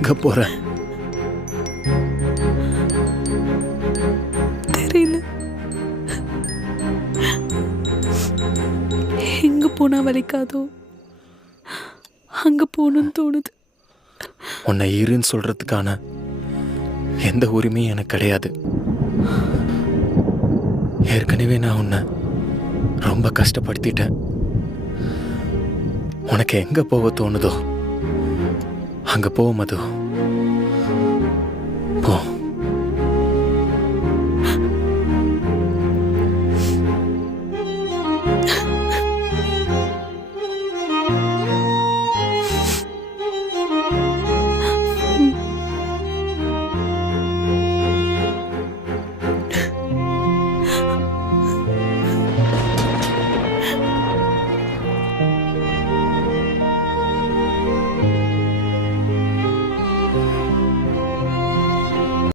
எங்க போற? தெரியல. எங்க போனா வலிக்காதோ அங்க போகணும்னு தோணுது. உன்னை இருன்னு சொல்றதுக்கான எந்த உரிமையும் எனக்கு கிடையாது. ஏற்கனவே நான் உன்னை ரொம்ப கஷ்டப்படுத்திட்டேன். உனக்கு எங்க போக தோணுதோ அங்க போ மது, போ.